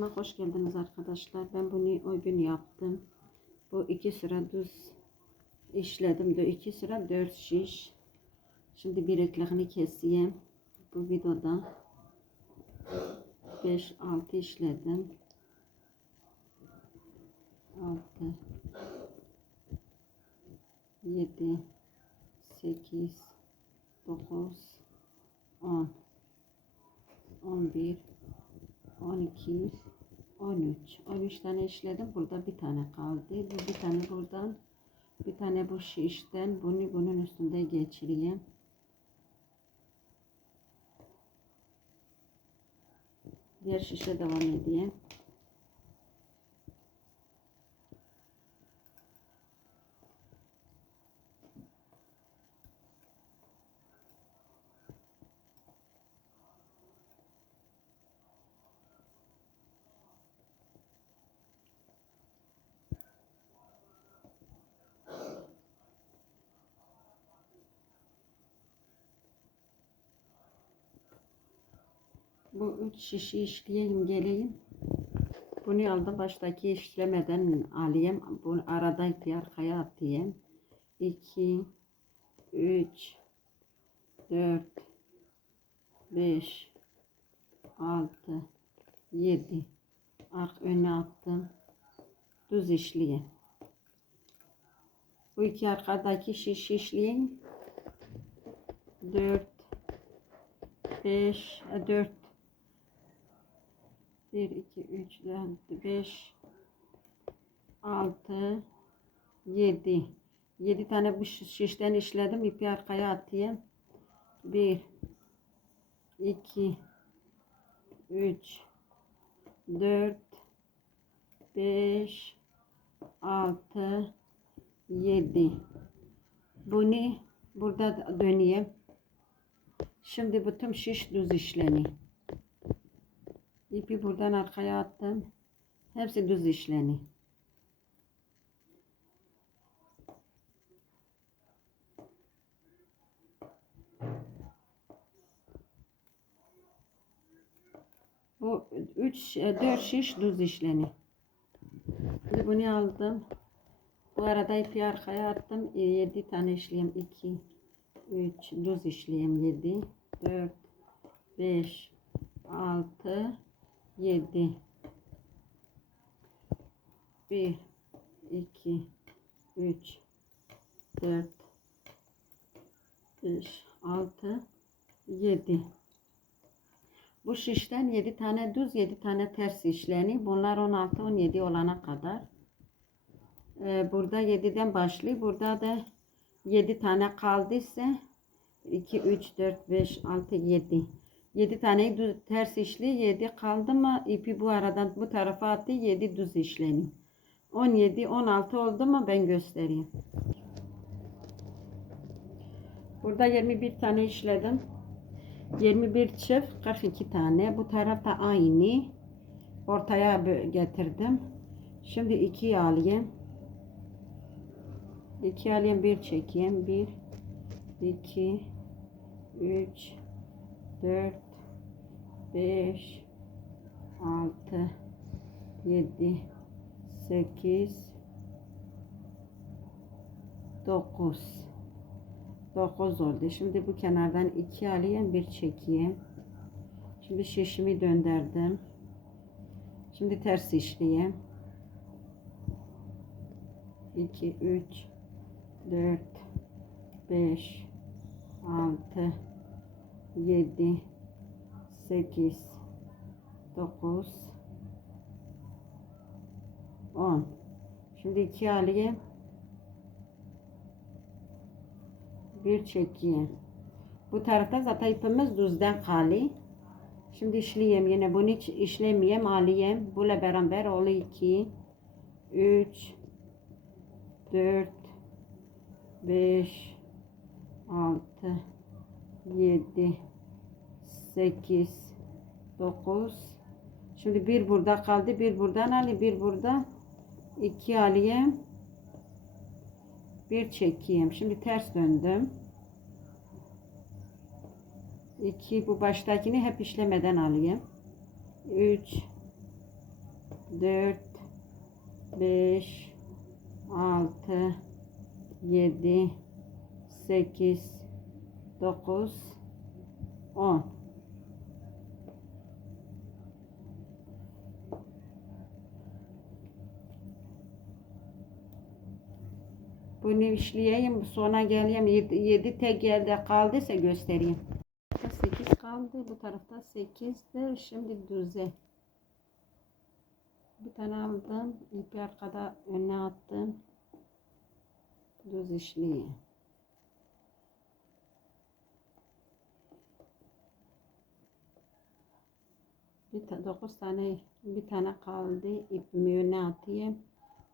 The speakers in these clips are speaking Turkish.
kanalıma hoş geldiniz arkadaşlar. Ben bunu o gün yaptım. Bu iki sıra düz işledim. De iki sıra dört şiş. Şimdi bileklerini keseyim. Bu videoda 5-6 işledim. 6 7 8 9 10 11 12 13 13 tane işledim. Burada bir tane kaldı. Bu bir tane buradan bir tane bu şişten bunu bunun üstünde geçireyim. Diğer şişe devam edeyim Bu üç şişi işleyeyim geleyim. Bunu aldım baştaki işlemeden alayım. Bu arada bir arkaya atayım. 2 3 4 5 6 7 ark öne attım. Düz işleyeyim. Bu iki arkadaki şiş işleyeyim. 4 5 4 1 2 3 4 5 6 7 7 tane bu şişten işledim ipi arkaya atayım. 1 2 3 4 5 6 7 bunu burada döneyim. Şimdi bu tüm şiş düz işleni. Buradan arkaya attım. Hepsi düz işleni. Bu 3 4 şiş düz işleni. Şimdi bunu aldım. Bu arada ipi arkaya attım. 7 tane işleyeyim. 2 3 düz işleyeyim 7 4 5 6 7 1 2 3 4 5 6 7 bu şişten 7 tane düz 7 tane ters işleni bunlar 16 17 olana kadar. Ee, burada 7'den başlıyor. Burada da 7 tane kaldıysa 2 3 4 5 6 7 7 tane ters işli 7 kaldı mı? İpi bu aradan bu tarafa attı 7 düz işlemi 17 16 oldu mu? Ben göstereyim. Burada 21 tane işledim. 21 çift 42 tane. Bu tarafta aynı. Ortaya getirdim. Şimdi 2 alayım. 2 alayım bir çekeyim. 1 2 3 4 5 6 7 8 9 9 oldu. Şimdi bu kenardan 2 alayım bir çekeyim. Şimdi şişimi döndürdüm. Şimdi ters işleyeyim. 2 3 4 5 6 7 8 9 10 Şimdi iki alayım. Bir çekeyim. Bu tarafta zaten ipimiz düzden kali. Şimdi işleyeyim yine bunu hiç işlemeyeyim alayım. Bula beraber oluyor 2 3 4 5 6 7 8 9 Şimdi bir burada kaldı. Bir buradan alayım. Bir burada. iki alayım. Bir çekeyim. Şimdi ters döndüm. 2 bu baştakini hep işlemeden alayım. 3 4 5 6 7 8 9 10 Bunu işleyeyim sonra geleyim 7 tek elde kaldıysa göstereyim. 8 kaldı bu tarafta 8'dir şimdi düze. Bir tane aldım ipi arkada önüne attım. Düz işleyeyim. Bir ta 9 tane bir tane kaldı ipimi öne atayım.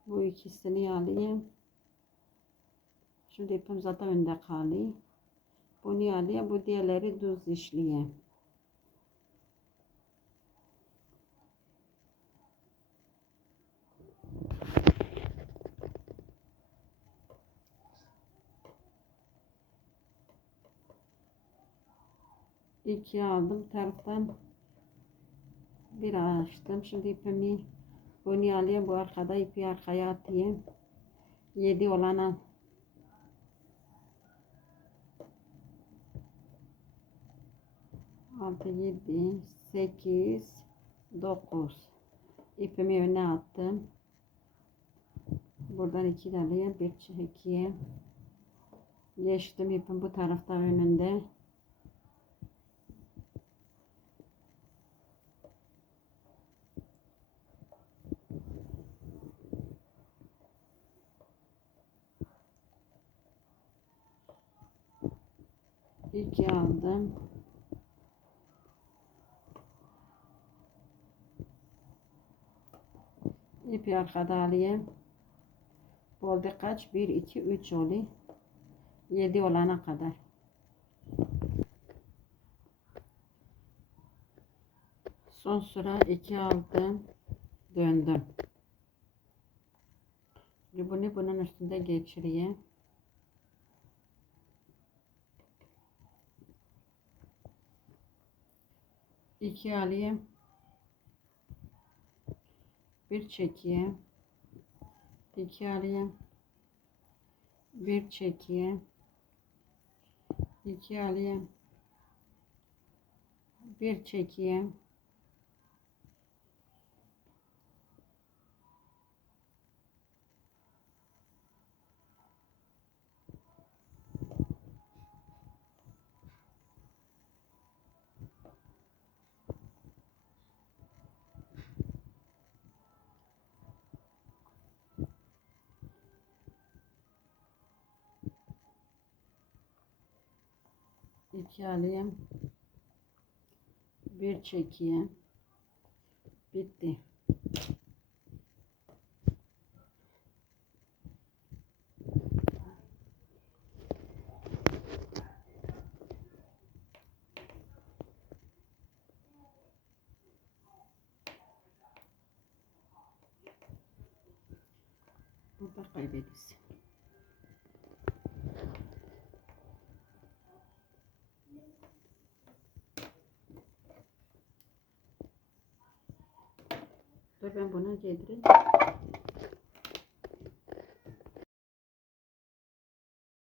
Bu ikisini alayım. Şimdi ipim zaten önde kalıyor. Bunu alayım. Bu diğerleri düz işleyeyim. İki aldım taraftan bir açtım. Şimdi ipimi bunu alayım. Bu arkada ipi arkaya atayım. Yedi olana altı, yedi, sekiz, dokuz. İpimi öne attım. Buradan iki de alayım. Bir çekeyim. Geçtim ipim bu tarafta önünde. İki aldım. İpi arkada alayım. Oldu kaç? 1, 2, 3 oldu. 7 olana kadar. Son sıra 2 aldım. Döndüm. Şimdi bunu bunun üstünde geçireyim. İki alayım. Bir çekeyim. İki alayım. Bir çekeyim. İki alayım. Bir çekeyim. İki alayım. Bir çekeyim. Bitti. Burada kaybedilsin. Dur ben buna giydireyim.